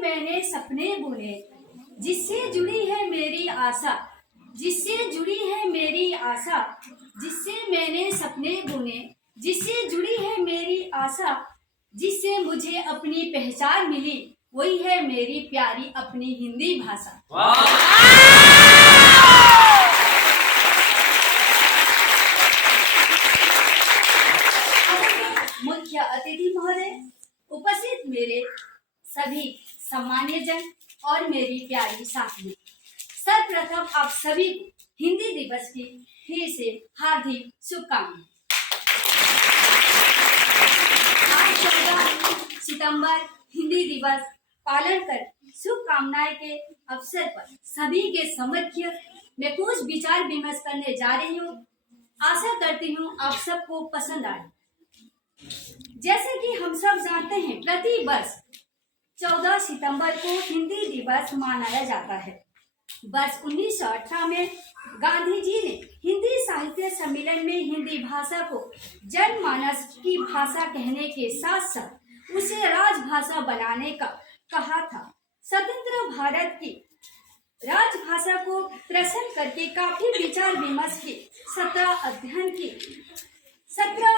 मैंने सपने बुने, जिससे जुड़ी है मेरी आशा, जिससे जुड़ी है मेरी आशा, जिससे मैंने सपने बुने, जिससे जुड़ी है मेरी आशा, जिससे मुझे अपनी पहचान मिली, वही है मेरी प्यारी अपनी हिंदी भाषा। मुख्य अतिथि महोदय, उपस्थित मेरे सभी सम्मान्य जन और मेरी प्यारी साथियों, सर्वप्रथम आप सभी को हिंदी दिवस की फिर से हार्दिक शुभकामनाएं। आज 14 सितंबर हिंदी दिवस पालन कर शुभकामनाएं के अवसर पर सभी के समक्ष मैं कुछ विचार विमर्श करने जा रही हूँ। आशा करती हूँ आप सबको पसंद आए। जैसे कि हम सब जानते हैं, प्रति वर्ष 14 सितंबर को हिंदी दिवस मनाया जाता है। वर्ष 1918 में गांधी जी ने हिंदी साहित्य सम्मेलन में हिंदी भाषा को जनमानस की भाषा कहने के साथ साथ उसे राजभाषा बनाने का कहा था। स्वतंत्र भारत की राजभाषा को प्रसन्न करके काफी विचार विमर्श की 17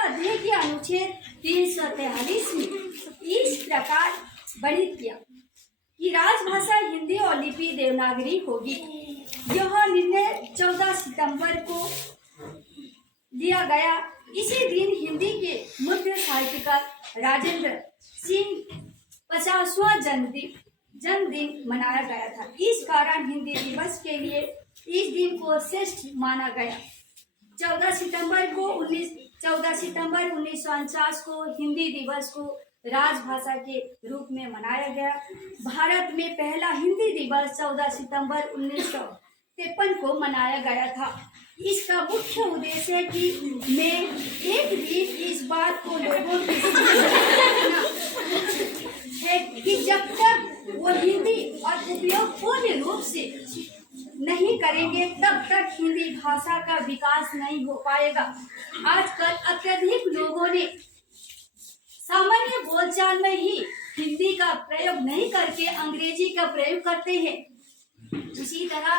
अध्याय के अनुच्छेद 343 में इस प्रकार वर्णित किया कि राजभाषा हिंदी और लिपि देवनागरी होगी। यह निर्णय 14 सितंबर को लिया गया। इसी दिन हिंदी के मूर्ख साहित्यकार राजेंद्र सिंह 50वां जन्मदिन मनाया गया था। इस कारण हिंदी दिवस के लिए इस दिन को श्रेष्ठ माना गया। 14 सितंबर 1949 को हिंदी दिवस को राजभाषा के रूप में मनाया गया। भारत में पहला हिंदी दिवस 14 सितंबर 1953 को मनाया गया था। इसका मुख्य उद्देश्य है कि मैं एक दिन इस बात को लोगों की है कि जब तक वो हिंदी और उपयोग पूर्ण रूप से नहीं करेंगे तब तक हिंदी भाषा का विकास नहीं हो पाएगा। आजकल अत्यधिक लोगों ने सामान्य बोलचाल में ही हिंदी का प्रयोग नहीं करके अंग्रेजी का प्रयोग करते हैं। उसी तरह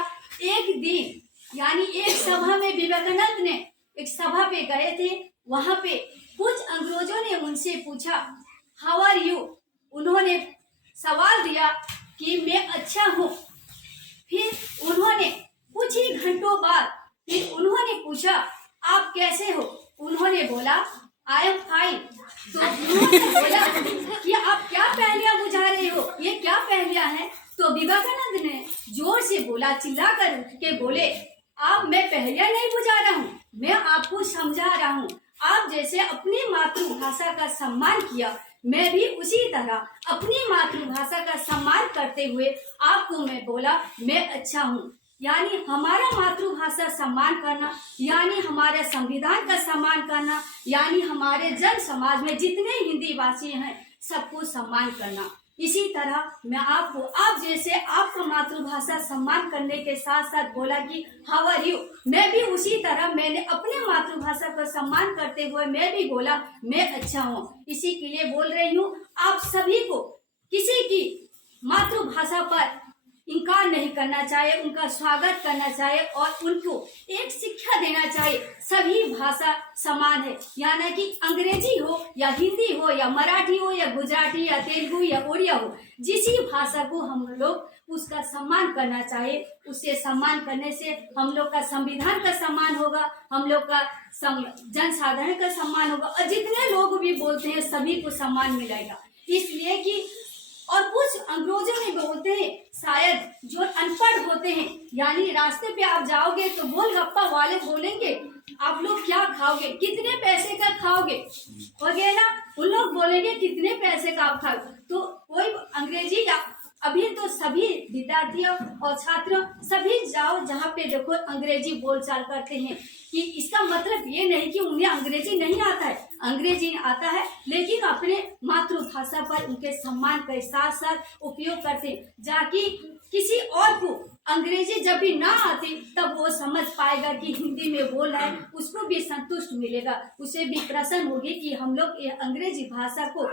एक दिन यानी एक सभा में विवेकानंद ने एक सभा पे गए थे। वहां पे कुछ अंग्रेजों ने उनसे पूछा, हाउ आर यू? उन्होंने सवाल दिया कि मैं अच्छा हूँ। फिर उन्होंने कुछ ही घंटों बाद फिर उन्होंने पूछा, आप कैसे हो? उन्होंने बोला, आई एम फाइन। तो उन्होंने बोला कि आप क्या पहेलियां बुझा रहे हो? ये क्या पहेलियां हैं? तो विवेकानंद ने जोर से बोला, चिल्लाकर उठ के बोले, आप मैं पहेलियां नहीं बुझा रहा हूँ, मैं आपको समझा रहा हूँ। आप जैसे अपनी मातृभाषा का सम्मान किया, मैं भी उसी तरह अपनी मातृभाषा का सम्मान करते हुए आपको मैं बोला मैं अच्छा हूँ। यानी हमारा मातृभाषा सम्मान करना, यानी हमारे संविधान का सम्मान करना, यानी हमारे जन समाज में जितने हिंदी भाषी हैं सबको सम्मान करना। इसी तरह मैं आपको आप जैसे आपका मातृभाषा सम्मान करने के साथ साथ बोला कि हाउ आर यू, मैं भी उसी तरह मैंने अपने मातृभाषा को सम्मान करते हुए मैं भी बोला मैं अच्छा हूँ। इसी के लिए बोल रही हूँ, आप सभी को किसी की मातृभाषा पर इनकार नहीं करना चाहिए, उनका स्वागत करना चाहिए और उनको एक शिक्षा देना चाहिए। सभी भाषा समान है, यानी कि अंग्रेजी हो या हिंदी हो या मराठी हो या गुजराती या तेलुगु या उड़िया हो, जिस भाषा को हम लोग उसका सम्मान करना चाहिए। उससे सम्मान करने से हम लोग का संविधान का सम्मान होगा, हम लोग का जनसाधारण का सम्मान होगा और जितने लोग भी बोलते हैं सभी को सम्मान मिलेगा। इसलिए कि और कुछ अंग्रेजों में बोलते हैं, शायद जो अनपढ़ होते हैं, यानी रास्ते पे आप जाओगे तो गोलगप्पा वाले बोलेंगे आप लोग क्या खाओगे, कितने पैसे का खाओगे वगैरह, उन लोग बोलेंगे कितने पैसे का आप खाओगे। तो कोई अंग्रेजी या अभी तो सभी विद्यार्थियों और छात्रों सभी जाओ जहाँ पे देखो अंग्रेजी बोलचाल करते हैं, कि इसका मतलब ये नहीं कि उन्हें अंग्रेजी नहीं आता है, अंग्रेजी आता है, लेकिन अपने मातृभाषा पर उनके सम्मान के साथ साथ उपयोग करते हैं, जाकि किसी और को अंग्रेजी जब भी ना आती तब वो समझ पाएगा कि हिंदी में बोल रहा है, उसको भी संतुष्ट मिलेगा, उसे भी प्रसन्न होगी कि हम लोग ये अंग्रेजी भाषा को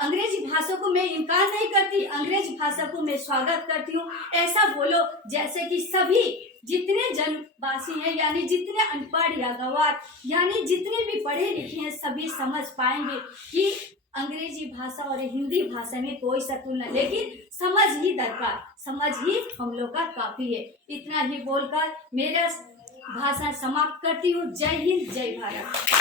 अंग्रेजी भाषा को मैं इनकार नहीं करती, अंग्रेजी भाषा को मैं स्वागत करती हूँ। ऐसा बोलो जैसे कि सभी जितने जनवासी हैं, यानी जितने अनपढ़ या गंवार, यानी जितने भी पढ़े लिखे हैं, सभी समझ पाएंगे कि अंग्रेजी भाषा और हिंदी भाषा में कोई शत्रुता नहीं, लेकिन समझ ही दरकार, समझ ही हम लोग का काफी है। इतना ही बोलकर मेरा भाषण समाप्त करती हूँ। जय हिंद, जय भारत।